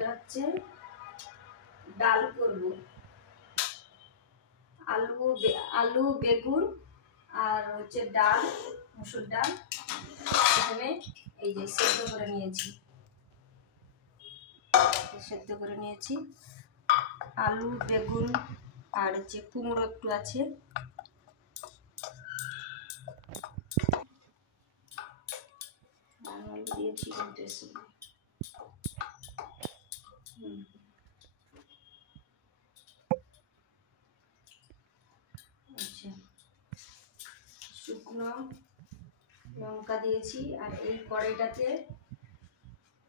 এটা হচ্ছে ডাল করব, আলু বেগুন আর হচ্ছে ডাল, মসুর ডাল। প্রথমে এই যে সেদ্ধ করে নিয়েছি, আলু বেগুন আর হচ্ছে কুমড়ো একটু আছে। আলু দিয়েছি কিন্তু আচ্ছা, শুকনো লঙ্কা দিয়েছি। আর এই কড়াইটাতে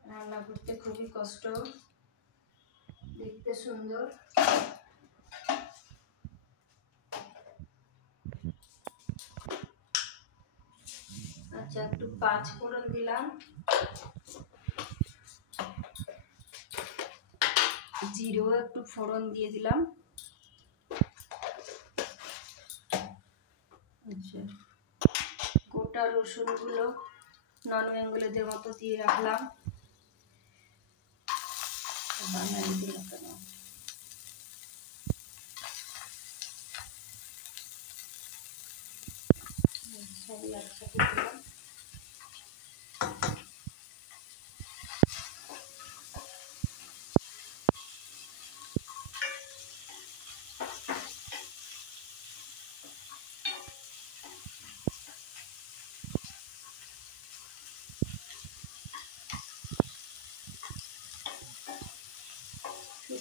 রান্না করতে খুবই কষ্ট, দেখতে সুন্দর। আচ্ছা, একটু 5 ফোড়ন দিলাম, জিরো একটু ফোড়ন দিয়ে দিলাম। আচ্ছা, গোটা রসুনগুলো নন বেঙ্গলিদের মতো দিয়ে রাখলাম। বাঙালি দিয়ে কেন সবই একসাথে দিলাম।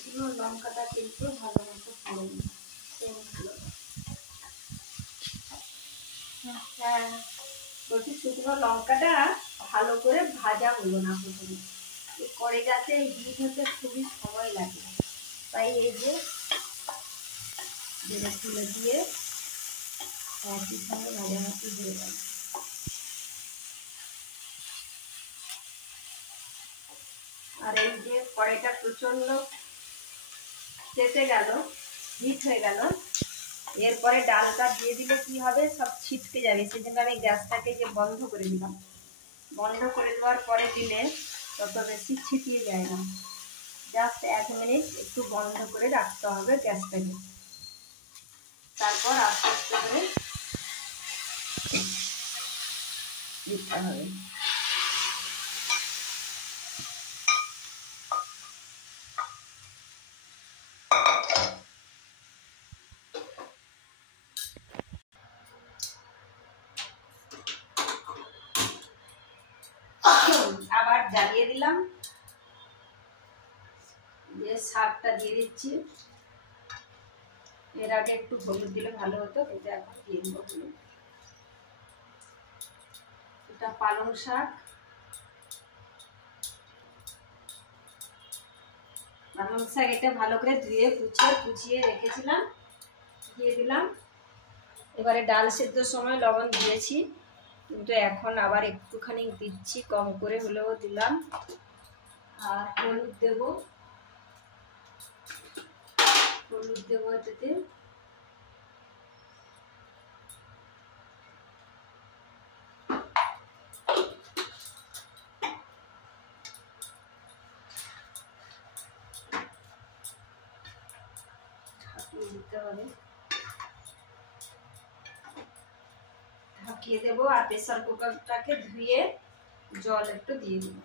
শুকনো লঙ্কাটা কিন্তু ভালো মতো ফোড়ন, হ্যাঁ বলছি শুকনো লঙ্কাটা ভালো করে ভাজা হলো না প্রথমে। কড়াইটাতে হিট হতে খুবই সময় লাগে, তাই এই যে তুলে দিয়ে একই সঙ্গে ভাজাভাজি দিয়ে গেল। আর এই যে কড়াইটা প্রচন্ড চেপে গেল, হিট হয়ে গেল, এরপরে ডালটা দিয়ে দিলে কি হবে, সব ছিটকে যাবে। সেজন্য আমি গ্যাসটাকে যে বন্ধ করে দিলাম। বন্ধ করে দেওয়ার পরে দিলে তত বেশি ছিটিয়ে যায় না। জাস্ট 1 মিনিট একটু বন্ধ করে রাখতে হবে গ্যাসটাকে, তারপর আস্তে আস্তে করে দিতে হবে। আবার জ্বালিয়ে দিলাম, দিয়ে শাকটা দিয়ে দিচ্ছি। এর আগে একটু হলুদ দিলে ভালো হতো, কিন্তু এখন দিয়ে দেবো হলুদ। এটা পালং শাক, এটা ভালো করে ধুয়ে কুচিয়ে রেখেছিলাম, দিয়ে দিলাম। এবারে ডাল সেদ্ধর সময় লবণ দিয়েছি, কিন্তু এখন আবার একটুখানি দিচ্ছি, কম করে হলেও দিলাম। আর হলুদ দেবো এটাতে। দিতে হবে, ঢাকিয়ে দেবো। আর প্রেসার কুকারটাকে ধুয়ে জল একটু দিয়ে দেবো।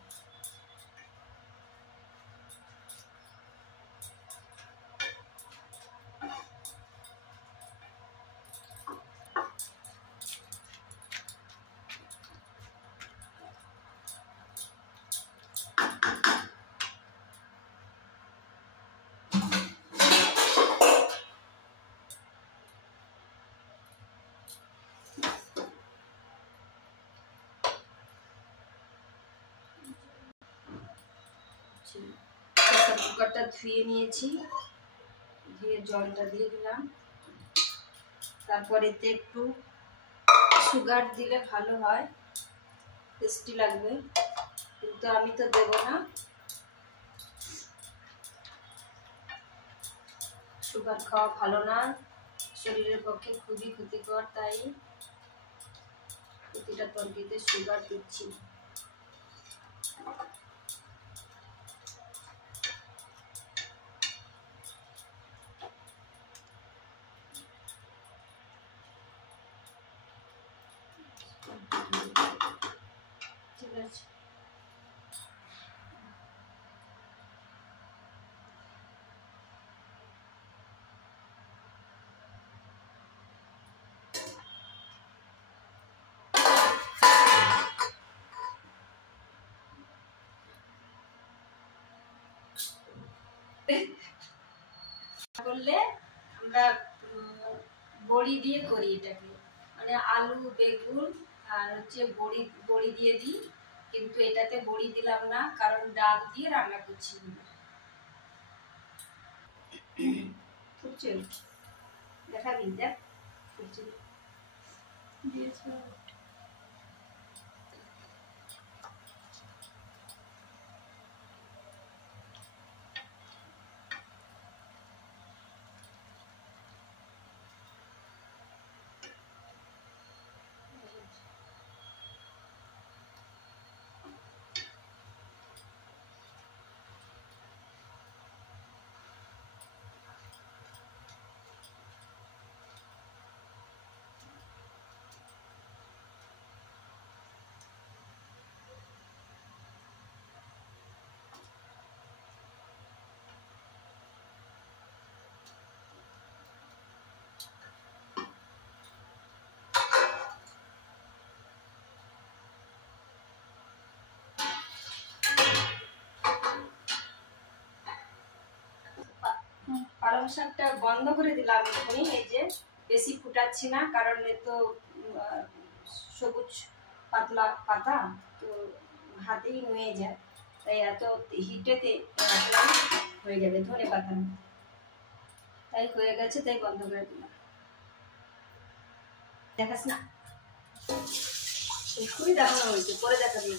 প্রেসার কুকারটা ধুয়ে নিয়েছি, ধুয়ে জলটা দিয়ে দিলাম। তারপর এতে একটু সুগার দিলে ভালো হয়, টেস্টি লাগবে, কিন্তু আমি তো দেবো না। সুগার খাওয়া ভালো না, শরীরের পক্ষে খুবই ক্ষতিকর, তাই প্রতিটা তরকারিতে সুগার দিচ্ছি। গেছে। করলে আমরা বড়ি দিয়ে করি এটাকে, মানে আলু বেগুন আর হচ্ছে বড়ি বড়ি দিয়ে দিই, কিন্তু এটাতে বড়ি দিলাম না কারণ ডাল দিয়ে রান্না করছি। ফুটছে, দেখাবি দেখ ফুটছে দিয়েছে। পালং শাকটা বন্ধ করে দিলাম এখনই, এই যে বেশি ফুটাচ্ছি না কারণ এ তো সবুজ পাতলা পাতা, তো হাতেই নুয়ে যায়, তাই এত হিটেতে হয়ে যাবে ধনে পাতা, তাই হয়ে গেছে, তাই বন্ধ করে দিলাম। দেখাস না, এক্ষুনি দেখানো হয়েছে, পরে দেখাবি।